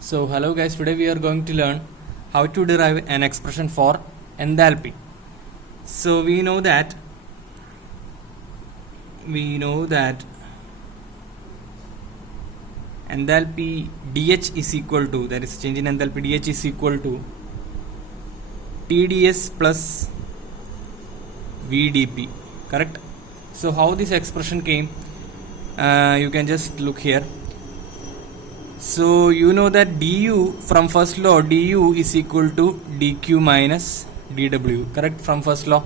So hello guys, today we are going to learn how to derive an expression for enthalpy. So we know that enthalpy dH is equal to, that is change in enthalpy dH is equal to TdS plus VdP, correct? So how this expression came, you can just look here. So you know that du from first law, du is equal to dq minus dw, correct, from first law.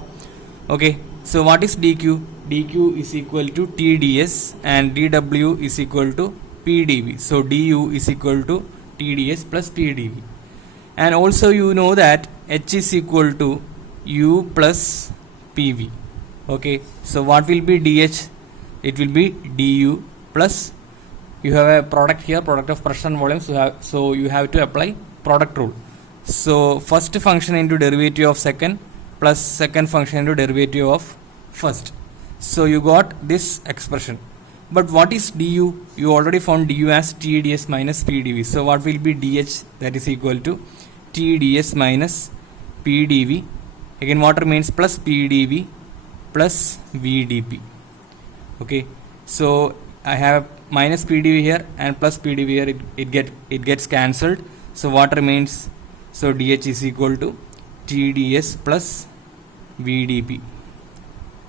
Okay, so what is dq? dq is equal to tds and dw is equal to pdv. So du is equal to tds plus pdv. And also you know that h is equal to u plus pv. Okay, so what will be dh? It will be du plus, you have a product here, product of pressure and volume, so you have to apply product rule. So first function into derivative of second plus second function into derivative of first. So you got this expression. But what is du? You already found du as tds minus pdv. So what will be dh? That is equal to tds minus pdv. Again what remains? Plus pdv plus vdp. Okay, so I have minus pdv here and plus pdv here, it gets cancelled. So what remains? So dh is equal to tds plus vdp.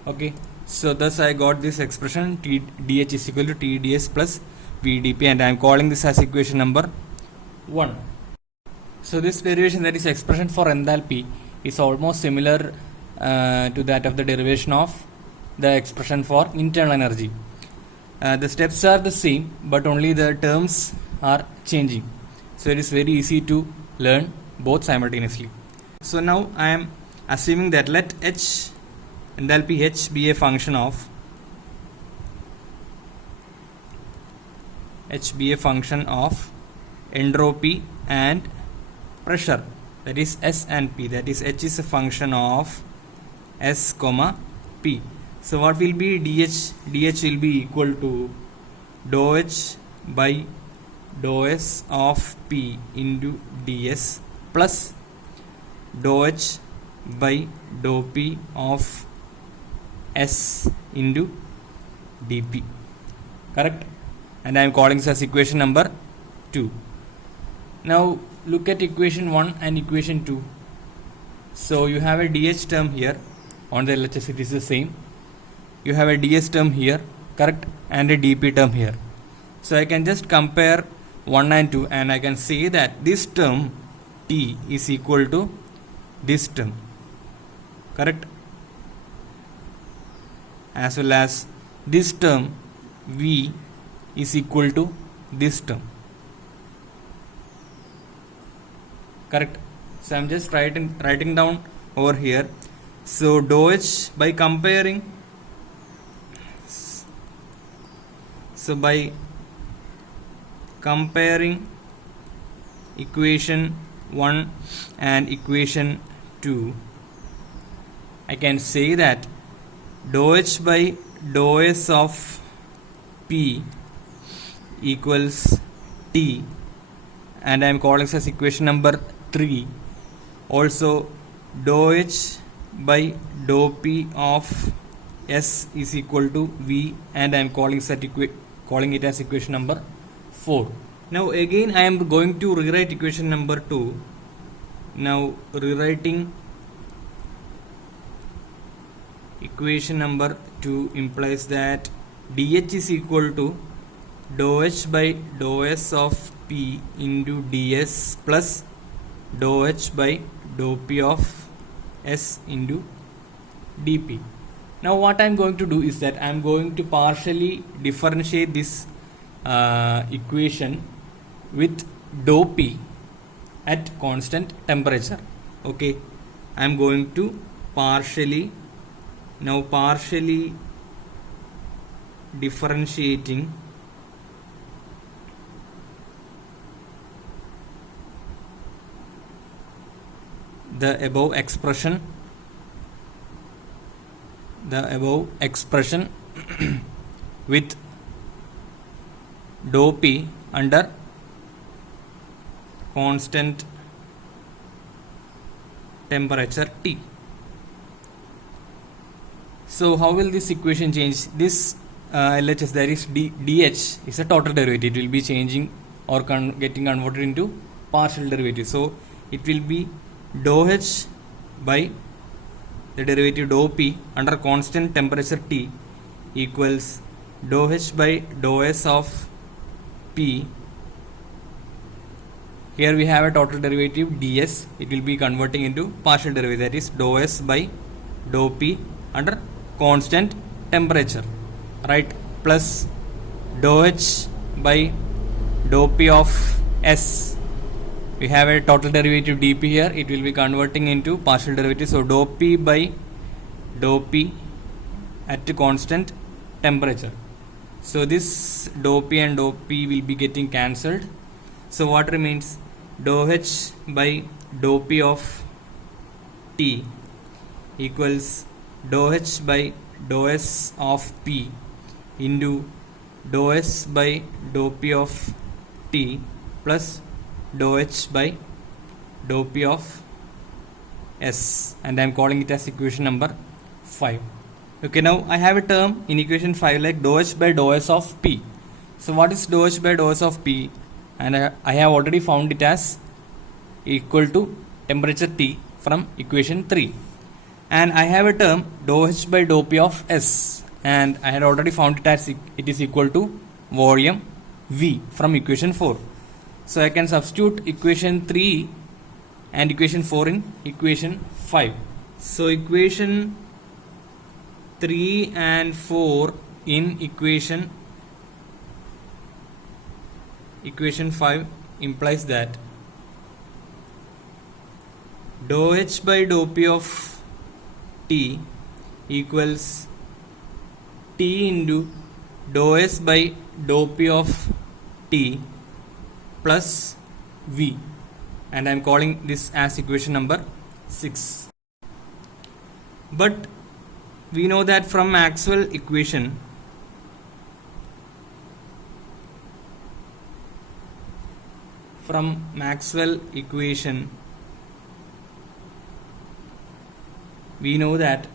Okay, so thus I got this expression dh is equal to tds plus vdp, and I am calling this as equation number 1. So this derivation, that is expression for enthalpy, is almost similar to that of the derivation of the expression for internal energy. The steps are the same, but only the terms are changing. So it is very easy to learn both simultaneously. So now I am assuming that let h, enthalpy h, be a function of entropy and pressure, that is S and P, that is h is a function of S, P. So what will be dh? dh will be equal to dou h by dou s of P into ds plus dou h by dou P of S into dP, correct? And I am calling this as equation number 2. Now look at equation 1 and equation 2. So you have a dh term here, on the LHS it is the same. You have a ds term here, correct, and a dp term here. So I can just compare 1 and 2 and I can say that this term t is equal to this term, correct, as well as this term v is equal to this term, correct. So I am just writing down over here. So dou h by comparing, so by comparing equation 1 and equation 2, I can say that dou h by dou s of P equals T, and I am calling this as equation number 3. Also dou h by dou P of S is equal to V, and I am calling it as equation number 4. Now again I am going to rewrite equation number 2. Now rewriting equation number 2 implies that dh is equal to dou h by dou s of P into ds plus dou h by dou P of S into dP. Now what I am going to do is that I am going to partially differentiate this equation with dou P at constant temperature. Okay, I am going to partially differentiating the above expression with dou P under constant temperature T. So how will this equation change? This LHS, there is dH is a total derivative. It will be changing or getting converted into partial derivative. So it will be dou H by the derivative dou P under constant temperature T equals dou H by dou S of P. Here we have a total derivative ds. It will be converting into partial derivative, that is dou S by dou P under constant temperature, right, plus dou H by dou P of S. We have a total derivative dP here. It will be converting into partial derivative. So dou P by dou P at constant temperature. So this dou P and dou P will be getting cancelled. So what remains? Dou H by dou P of T equals dou H by dou S of P into dou S by dou P of T plus dou H by dou P of S, and I am calling it as equation number 5. Okay, now I have a term in equation 5 like dou H by dou S of P. So what is dou H by dou S of P? And I have already found it as equal to temperature T from equation 3. And I have a term dou H by dou P of S, and I had already found it as it is equal to volume V from equation 4. So I can substitute equation 3 and equation 4 in equation 5. So equation 3 and 4 in equation 5 implies that dou H by dou P of T equals T into dou S by dou P of T plus V, and I am calling this as equation number 6. But we know that from Maxwell equation we know that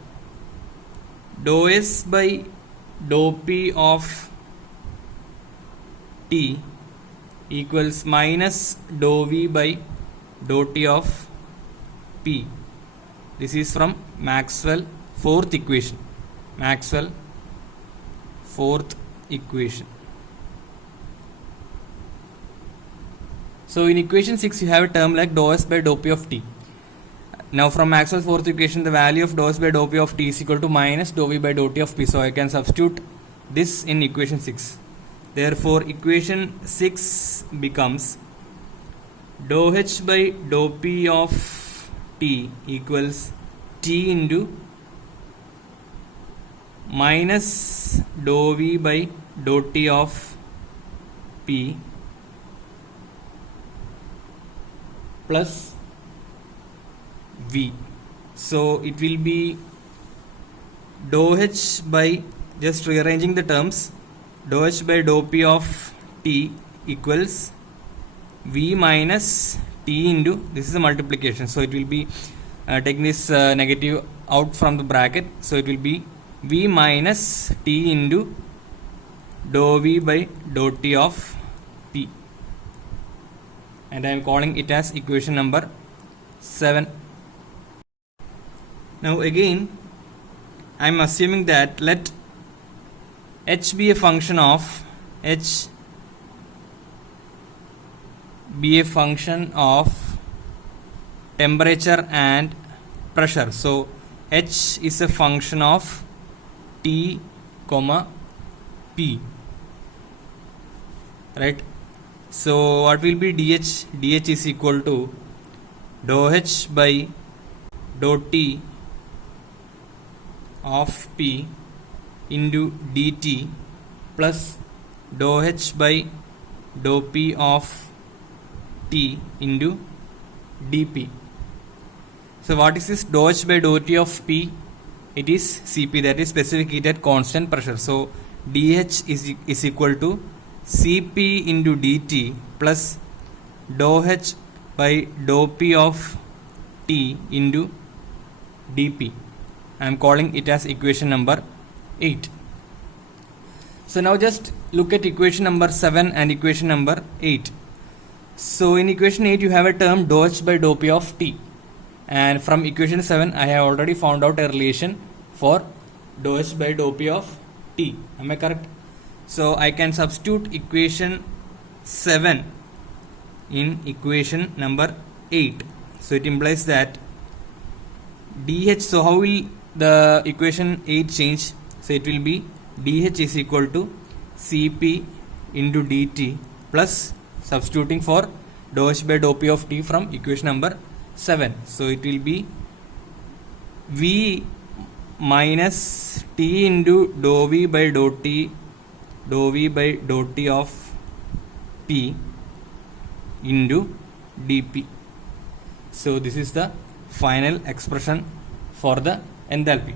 dou S by dou P of T equals minus dou V by dou T of P. This is from Maxwell fourth equation. So in equation 6 you have a term like dou S by dou P of T. Now from Maxwell's fourth equation, the value of dou S by dou P of T is equal to minus dou V by dou T of P. So I can substitute this in equation 6. Therefore equation 6 becomes dou H by dou P of T equals T into minus dou V by dou T of P plus V. So it will be dou H by, just rearranging the terms, dou H by dou P of T equals V minus T into, this is a multiplication, so it will be taking this negative out from the bracket, so it will be V minus T into dou V by dou T of P, and I am calling it as equation number 7. Now again I am assuming that let H be a function of temperature and pressure. So H is a function of T, P, right? So what will be dH? dH is equal to dou H by dou T of P into dt plus dou H by dou P of T into dP. So what is this dou H by dou T of P? It is Cp, that is specific heat at constant pressure. So dH is equal to Cp into dt plus dou H by dou p of t into dp. I am calling it as equation number 8. So now just look at equation number 7 and equation number 8. So in equation 8 you have a term dou h by dou p of t, and from equation 7 I have already found out a relation for dou h by dou p of t. Am I correct? So I can substitute equation 7 in equation number 8. So it implies that dh, so how will the equation 8 change? So it will be dh is equal to cp into dt plus substituting for dou h by dou p of t from equation number 7. So it will be v minus t into dou v by dou t of p into dp. So this is the final expression for the enthalpy.